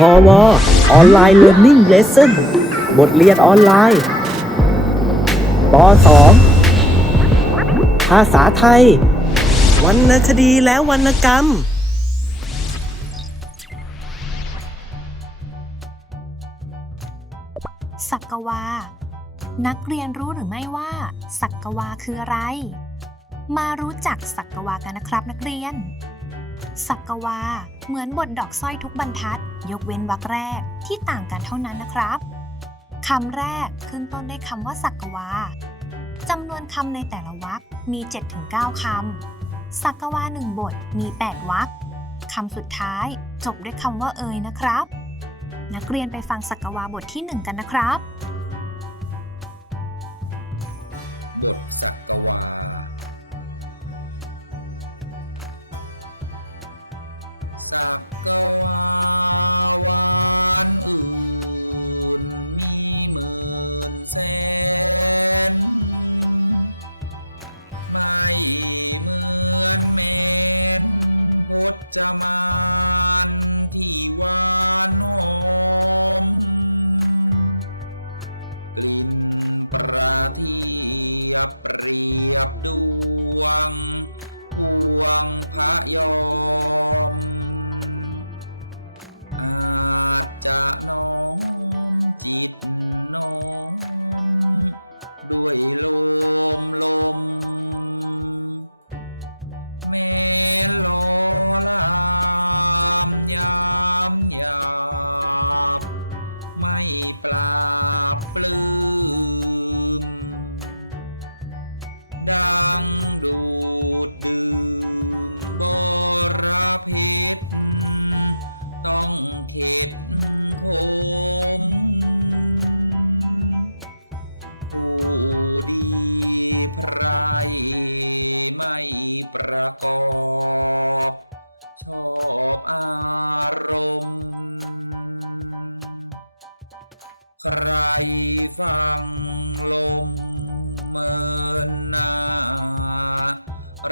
พอวออนไลน์เรียน i ่งเลส s o n บทเรียนออนไลน์ป .2 ภาษาไทย วรรณคดีและวรรณกรรม สักกวา นักเรียนรู้หรือไม่ว่า สักวาคืออะไร มารู้จักสักวากันนะครับนักเรียน สักกวา เหมือนบทดอกสร้อยทุกบรรทัด ยกเว้นวรรคแรกที่ต่างกันเท่านั้นนะครับคำแรกขึ้นต้นด้วยคำว่าสักวาจำนวนคำในแต่ละวรรคมี 7-9 คำสักวาหนึ่งบทมี 8 วรรคคำสุดท้าย จบด้วยคำว่าเอยนะครับ นักเรียนไปฟังสักวาบทที่ 1 กันนะครับ บทสักกวา สักวาวานอื่น มีหมื่นแสน ไม่เหมือนแมนพจมานที่หวานหอม กลิ่นประทียบเปรียบดวง พวงพระยอม อาจจะน้อมจิตน้อม ด้วยลมลม แม่ลอลามยามหยาบ ไม่ปราบปลื้ ดังดูดดื่มบรเพชรต้องเข็ดคมผู้ดีไพรไม่ประกอบ ชอบอารมณ์ ใครฟังลม มินนา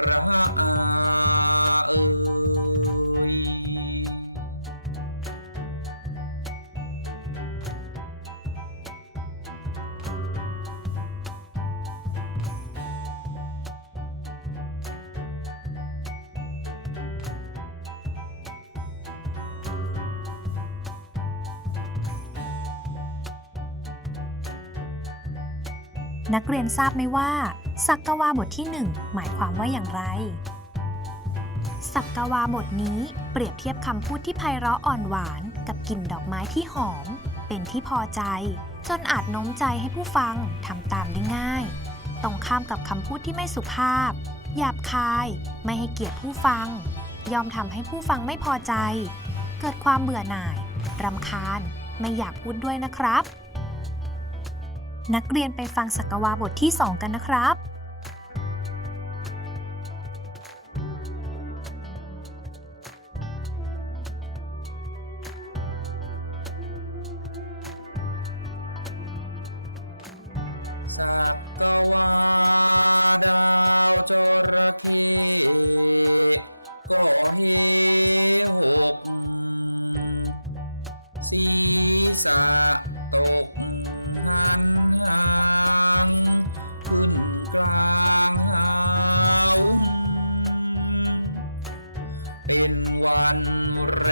ระอาเออ นักเรียนทราบไหมว่า สักกวาบทที่ 1 หมายความว่าอย่างไร สักกวาบทนี้เปรียบเทียบคำพูดที่ไพเราะอ่อนหวาน กับกลิ่นดอกไม้ที่หอม เป็นที่พอใจ จนอาจโน้มใจให้ผู้ฟังทำตามได้ง่าย ตรงข้ามกับคำพูดที่ไม่สุภาพ หยาบคาย ไม่ให้เกียรติผู้ฟัง ยอมทำให้ผู้ฟังไม่พอใจ เกิดความเบื่อหน่ายรำคาญ ไม่อยากพูดด้วยนะครับ นักเรียนไปฟังสักวาบทที่ 2 กันนะครับ สักกวาดาวจระเข้ก็เฮหกศีรษะตก หันหางขึ้นกลางหาวเป็นวันแร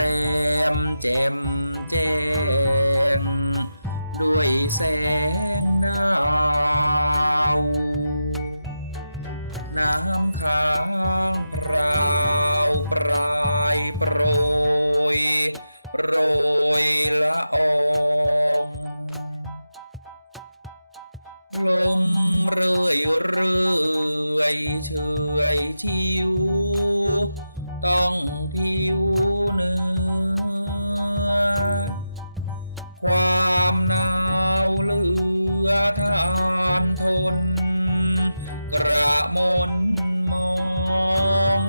มแจ่มแจ้ง ด้วยแสงดาวน้ำค้างพราวปลายโปรย โรยละออ เรื่อยเรื่อยเฉยชิว ต้องผิวเนื้อ ความหนาวเหลือทานทน กระมนมอง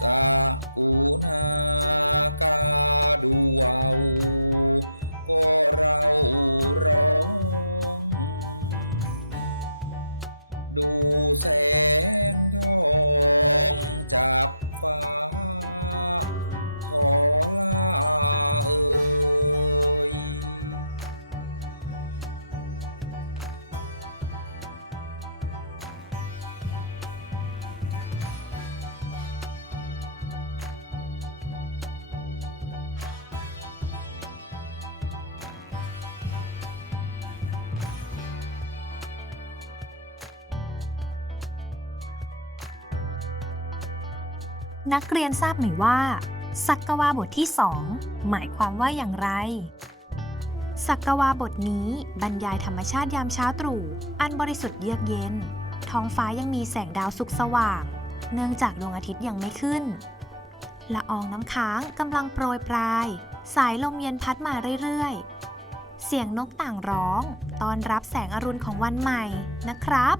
สากูนากาดูเวาก็เรารอ ดูแสงทองจับฟ้าขอลาเอ่ย นักเรียนทราบไหมว่าสักกวาบทที่สองหมายความว่าอย่างไร สักกวาบทนี้บรรยายธรรมชาติยามเช้าตรู่ อันบริสุทธิ์เยือกเย็น ท้องฟ้ายังมีแสงดาวสุกสว่าง เนื่องจากดวงอาทิตย์ยังไม่ขึ้น ละอองน้ำค้างกำลังโปรยปลาย สายลมเย็นพัดมาเรื่อยๆ เสียงนกต่างร้อง ตอนรับแสงอรุณของวันใหม่นะครับ